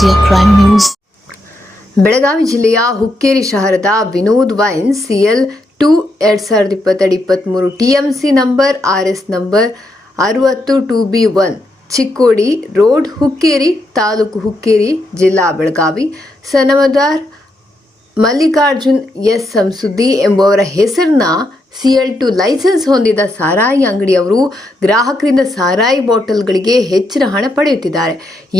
India Crime News. Belagavi ಜಿಲ್ಲೆಯ ಹುಕ್ಕೇರಿ ಶಹರದ Vinod wines CL2 2022-23 TMC number RS number 60 2B1 Chikkodi road Hukkeri taluk Hukkeri ಜಿಲ್ಲಾ Belagavi Sanamadar Mallikarjun S Sansuddi ಎಂಬುವರ ಹೆಸರಿನ CL2 ಲೈಸೆನ್ಸ್ ಹೊಂದಿದ ಸಾರಾಯಿ ಅಂಗಡಿಯವರು ಗ್ರಾಹಕರಿಂದ ಸಾರಾಯಿ ಬಾಟಲ್ಗಳಿಗೆ ಹೆಚ್ಚಿನ ಹಣ ಪಡೆಯುತ್ತಿದ್ದಾರೆ.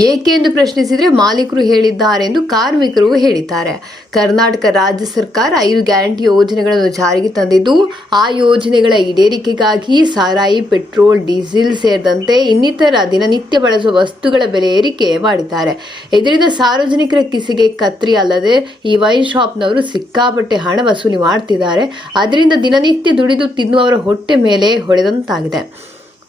ಏಕೆಂದು ಪ್ರಶ್ನಿಸಿದರೆ ಮಾಲೀಕರು ಹೇಳಿದ್ದಾರೆ ಎಂದು ಕಾರ್ಮಿಕರು ಹೇಳಿದ್ದಾರೆ. ಕರ್ನಾಟಕ ರಾಜ್ಯ ಸರ್ಕಾರ 5 ಗ್ಯಾರಂಟಿ ಯೋಜನೆಗಳನ್ನು ಜಾರಿಗೆ ತಂದಿದ್ದು, ಆ ಯೋಜನೆಗಳ ಈಡೇರಿಕೆಗಾಗಿ ಸಾರಾಯಿ, ಪೆಟ್ರೋಲ್, ಡೀಸೆಲ್ ಸೇರಿದಂತೆ ಇನ್ನಿತರ ದಿನನಿತ್ಯ ಬಳಸುವ ವಸ್ತುಗಳ ಬೆಲೆ ಏರಿಕೆ ಮಾಡಿದ್ದಾರೆ. ಇದರಿಂದ ಸಾರ್ವಜನಿಕರ ಕಿಸೆಗೆ ಕತ್ರಿ ಅಲ್ಲದೆ ಈ ವೈನ್ ಶಾಪ್ನವರು ಸಿಕ್ಕಾಪಟ್ಟೆ ಹಣ ವಸೂಲಿ ಮಾಡ್ತಿದ್ದಾರೆ. ಅದರಿಂದ ದಿನನಿತ್ಯ ದುಡಿದು ತಿನ್ನುವವರ ಹೊಟ್ಟೆ ಮೇಲೆ ಹೊಡೆದಂತಾಗಿದೆ.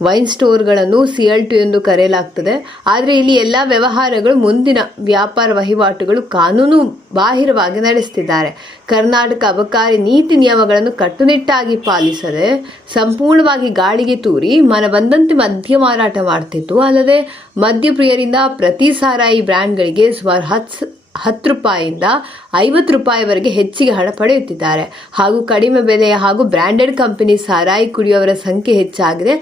ವೈನ್ ಸ್ಟೋರ್ಗಳನ್ನು CL2 ಎಂದು ಕರೆಯಲಾಗ್ತದೆ. ಆದರೆ ಇಲ್ಲಿ ಎಲ್ಲ ವ್ಯವಹಾರಗಳು, ಮುಂದಿನ ವ್ಯಾಪಾರ ವಹಿವಾಟುಗಳು ಕಾನೂನು ಬಾಹಿರವಾಗಿ ನಡೆಸುತ್ತಿದ್ದಾರೆ. ಕರ್ನಾಟಕ ಅಬಕಾರಿ ನೀತಿ ನಿಯಮಗಳನ್ನು ಕಟ್ಟುನಿಟ್ಟಾಗಿ ಪಾಲಿಸದೆ ಸಂಪೂರ್ಣವಾಗಿ ಗಾಳಿಗೆ ತೂರಿ ಮನ ಬಂದಂತೆ ಮದ್ಯ ಮಾರಾಟ ಮಾಡ್ತಿತ್ತು. ಅಲ್ಲದೆ ಮದ್ಯಪ್ರಿಯರಿಂದ ಪ್ರತಿ ಸಾರಾಯಿ ಬ್ರ್ಯಾಂಡ್ಗಳಿಗೆ ಸುಮಾರು 10 ರೂಪಾಯಿಯಿಂದ 50 ರೂಪಾಯಿವರೆಗೆ ಹೆಚ್ಚಿಗೆ ಹಣ ಪಡೆಯುತ್ತಿದ್ದಾರೆ. ಹಾಗೂ ಕಡಿಮೆ ಬೆಲೆಯ ಹಾಗೂ ಬ್ರ್ಯಾಂಡೆಡ್ ಕಂಪನಿ ಸಾರಾಯಿ ಕುಡಿಯುವವರ ಸಂಖ್ಯೆ ಹೆಚ್ಚಾಗಿದೆ.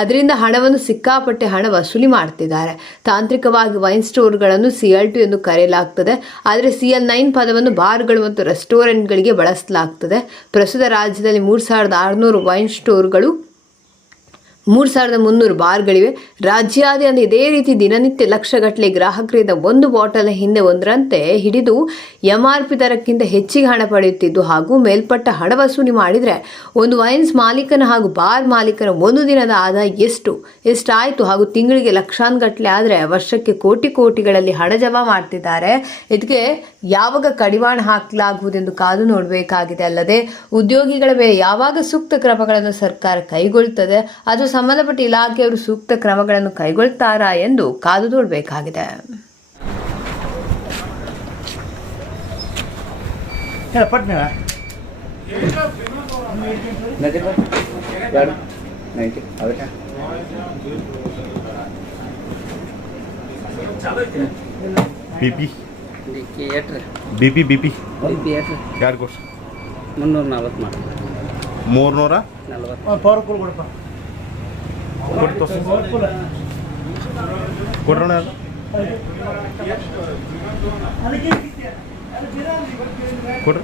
ಅದರಿಂದ ಹಣವನ್ನು ಸಿಕ್ಕಾಪಟ್ಟೆ ಹಣ ವಸೂಲಿ ಮಾಡ್ತಿದ್ದಾರೆ. ತಾಂತ್ರಿಕವಾಗಿ ವೈನ್ ಸ್ಟೋರ್ಗಳನ್ನು CL2 ಎಂದು ಕರೆಯಲಾಗ್ತದೆ. ಆದರೆ CL9 ಪದವನ್ನು ಬಾರ್ಗಳು ಮತ್ತು ರೆಸ್ಟೋರೆಂಟ್ಗಳಿಗೆ ಬಳಸಲಾಗ್ತದೆ. ಪ್ರಸ್ತುತ ರಾಜ್ಯದಲ್ಲಿ 3600 ವೈನ್ ಸ್ಟೋರ್ಗಳು, 3300 ಬಾರ್ಗಳಿವೆ. ರಾಜ್ಯಾದ್ಯಂತ ಇದೇ ರೀತಿ ದಿನನಿತ್ಯ ಲಕ್ಷಗಟ್ಟಲೆ ಗ್ರಾಹಕರಿಂದ ಒಂದು ಬಾಟಲ್ ಹಿಂದೆ ಒಂದರಂತೆ ಹಿಡಿದು MRP ದರಕ್ಕಿಂತ ಹೆಚ್ಚಿಗೆ ಹಣ ಪಡೆಯುತ್ತಿದ್ದು ಹಾಗೂ ಮೇಲ್ಪಟ್ಟ ಹಣ ವಸೂಲಿ ಮಾಡಿದರೆ ಒಂದು ವೈನ್ಸ್ ಮಾಲೀಕನ ಹಾಗೂ ಬಾರ್ ಮಾಲೀಕನ ಒಂದು ದಿನದ ಆದಾಯ ಎಷ್ಟಾಯಿತು ಹಾಗೂ ತಿಂಗಳಿಗೆ ಲಕ್ಷಾನುಗಟ್ಟಲೆ ಆದರೆ ವರ್ಷಕ್ಕೆ ಕೋಟಿಗಳಲ್ಲಿ ಹಣ ಜಮಾ ಮಾಡ್ತಿದ್ದಾರೆ. ಇದಕ್ಕೆ ಯಾವಾಗ ಕಡಿವಾಣ ಹಾಕಲಾಗುವುದೆಂದು ಕಾದು ನೋಡಬೇಕಾಗಿದೆ. ಅಲ್ಲದೆ ಉದ್ಯೋಗಿಗಳ ಮೇಲೆ ಯಾವಾಗ ಸೂಕ್ತ ಕ್ರಮಗಳನ್ನು ಸರ್ಕಾರ ಕೈಗೊಳ್ಳುತ್ತದೆ, ಅದು ಸಂಬಂಧಪಟ್ಟ ಇಲಾಖೆಯವರು ಸೂಕ್ತ ಕ್ರಮಗಳನ್ನು ಕೈಗೊಳ್ತಾರಾ ಎಂದು ಕಾದು ನೋಡಬೇಕಾಗಿದೆ. BP 2 ಕೊಡ್ಸ 340 ಮಾಡಿ 340 ಕೊಡ್ರೋಣ. ಕೊಡ್ರಿ.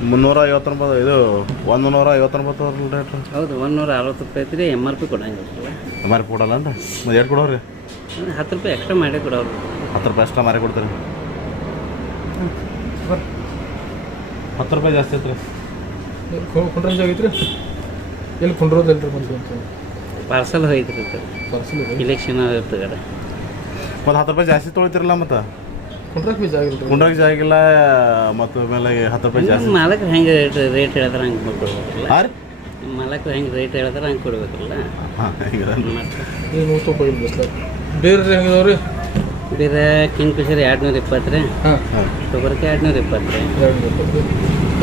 $359 ಇದು 159 ರೇಟ್. ಹೌದು, 160 ರೂಪಾಯಿ ಐತ್ರಿ. MRP ಕೊಡಂಗಿಲ್ಲ. MRP ಕೊಡಲ್ಲ ಅಂತ ಮತ್ತೆ ಎಷ್ಟು ಕೊಡೋರಿ? 10 ರೂಪಾಯಿ ಎಕ್ಸ್ಟ್ರಾ ಮಾಡಿ ಕೊಡೋರು. 10 ರೂಪಾಯಿ ಎಕ್ಸ್ಟ್ರಾ ಮಾರಿ ಕೊಡ್ತಾರೆ. 10 ರೂಪಾಯಿ ಜಾಸ್ತಿ ಐತ್ರಿ. ಕುಂಡ್ರಂಜ್ ಆಗೈತ್ರಿ. ಎಲ್ಲಿ ಕುಂಡ್ರೋದಲ್ರಿ ಬಂದು ಪಾರ್ಸಲ್ ಹೋಯ್ತ್ರಿ. ಇಲೆಕ್ಷನ್ ಇರ್ತದೆ. ಒಂದು 10 ರೂಪಾಯಿ ಜಾಸ್ತಿ ತೊಳಿತಿರಲ್ಲ. ಮತ್ತು ಕುಂಡ್ರಕ್ಕೆ ಜಾಗಿಲ್ಲ ಮತ್ತು ಆಮೇಲೆ 10 ರೂಪಾಯಿ ಜಾಸ್ತಿ. ಮಾಲಕರು ಹೆಂಗೆ ರೇಟ್ ಹೇಳಿದ್ರೆ ಹಂಗೆ ಕೊಡ್ಬೇಕಲ್ಲ. ಮಾಲಕರು ಹೆಂಗೆ ರೇಟ್ ಹೇಳಿದ್ರೆ ಹಂಗೆ ಕೊಡ್ಬೇಕಲ್ಲ. ಬೇರೆ ಹೆಂಗಿದಾವ್ರಿ? ಬೇರೆ ಕಿಂಗ್ ಫಿಶರ್ 220 ರೀ. ತೊಗರಿಕೆ 220 ರೀ.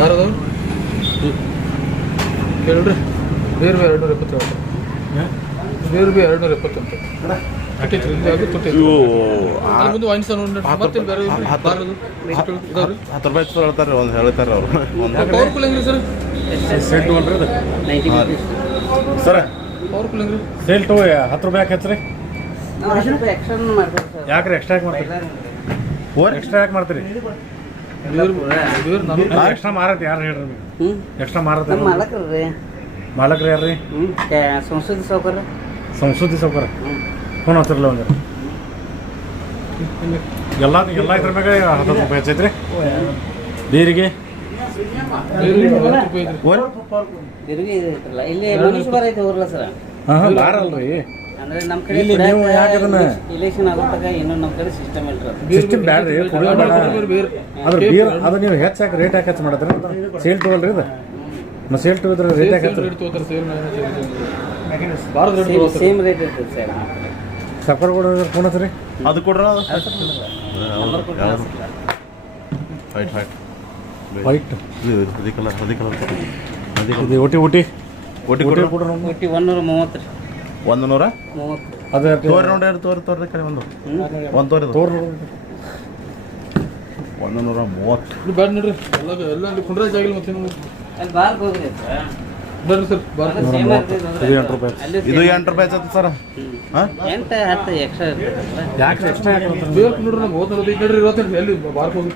ಯಾರದವ್ರು ಹೇಳ್ರಿ? ಬೇರೆ 220 ಬೇರೆ 220 ಅಂತ $10 ರೂಪಾಯಿ ಹೇಳ್ತಾರೆ. ಒಂದು ಹೇಳ್ತಾರೆ ಅವರು. ಪವರ್ಫುಲ್ ಹೆಂಗ್ರಿ ಸರ್? ಸರ್ ಪವರ್ಫುಲ್ ಹೆಂಗ್ರಿ? ಸೇಲ್ ಟು 10 ರೂಪಾಯಿ ಯಾಕೆ ಹಚ್ಚ್ರಿ? ಯಾಕ್ರಿ ಎಕ್ಸ್ಟ್ರಾ ಯಾಕೆ ಮಾಡ್ತೀರಿ? ಎಕ್ಸ್ಟ್ರಾ ಯಾಕೆ ಮಾಡ್ತೀರಿ? ಎಕ್ಸ್ಟ್ರಾ ಮಾರತ್ತೆ ಯಾರು ಹೇಳ್ರಿ? ಎಕ್ಸ್ಟ್ರಾ ಮಾರತ್ತೆ ಮಾಲಕ್ರಿ ಯಾರ್ರಿ? ಸಂಸ್ಕೃತಿ ಸೌಕರ್ಯ ಫೋನ್ ಹತ್ತಿರಲ್ಲ. ಒಂದು ಎಲ್ಲ ಇದ್ರ ಮ್ಯಾಗ 10 ರೂಪಾಯಿ ಹಚ್ಚೈತ್ರಿ. ಬೇರಿಗೆ ಬಾರ ಅಲ್ರಿ. ಇಲ್ಲಿ ನೀವು ಯಾಕೆ ಇಲೆಕ್ಷನ್ ಆಗೋದಾಗ ಇನ್ನೂ ನಮ್ಮ ಕಡೆ ಸಿಸ್ಟಮ್ ಸಿಸ್ಟಮ್ ಬ್ಯಾಡ್ರಿ. ಅದ್ರ ಬೀರ್ ಅದು ನೀವು ಹೆಚ್ಚಾಗಿ ರೇಟ್ ಯಾಕೆ ಹೆಚ್ಚು ಮಾಡಿದ್ರಿ? ಸೇಲ್ ಟು ಅಲ್ರಿ ಇದು. ಸೇಲ್ ಟು ಇದ್ರೆ ರೇಟ್ ಯಾಕೆ ಸೇಮ್ ರೇಟ್ ಇರ್ತದೆ ಸರ್. ಸಫರ್ ಕೊಡೋದು ಫೋನ್ ಹಚ್ರಿ. ಅದು ಕೊಡ್ರ ವೈಟ್ ವೈಟ್ ಇದು ಕಲರ್ ಓಟಿ ಒಟ್ಟಿ ಊಟಿ ಕೊಡ್ರಿ ಕೊಡ್ರಿ ನೋಡು. ಒಟ್ಟಿ 130 ರೀ 130 30 ಅದೇ ತೋರಿ ನೋಡಿ ತೋರಿ ಕಡೆ ಒಂದು ತೋರಿ ತೋರ್ 130 ಇದು ಬ್ಯಾಡ ನೋಡ್ರಿ ಎಲ್ಲ ಅಲ್ಲಿ ಕುಂಡ್ರ ಜಾಗಿಲ್ಲ ಮತ್ತೆ ಅಲ್ಲಿ ಬಾರ್ಕ್ ಹೋಗ್ರಿ ಬರ್ರಿ ಸರ್ ಬಾರ ಸೇಮ್ ಇದು 8 ರೂಪಾಯಿ ಇದು 8 ರೂಪಾಯಿ ಆಯ್ತು ಸರ್ ಹಾಂ 8 10 ಎಕ್ಸ್ಟ್ರಾ ಇರ್ತದಲ್ಲ ಯಾಕೆ ಎಕ್ಸ್ಟ್ರಾ ಯಾಕೆ ಬೇಕು ನೋಡ್ರಿ ನಮ್ಗೆ 35 ನೋಡ್ರಿ 25 ಎಲ್ಲಿ ಬಾರ್ಕ್ ಹೋಗಿ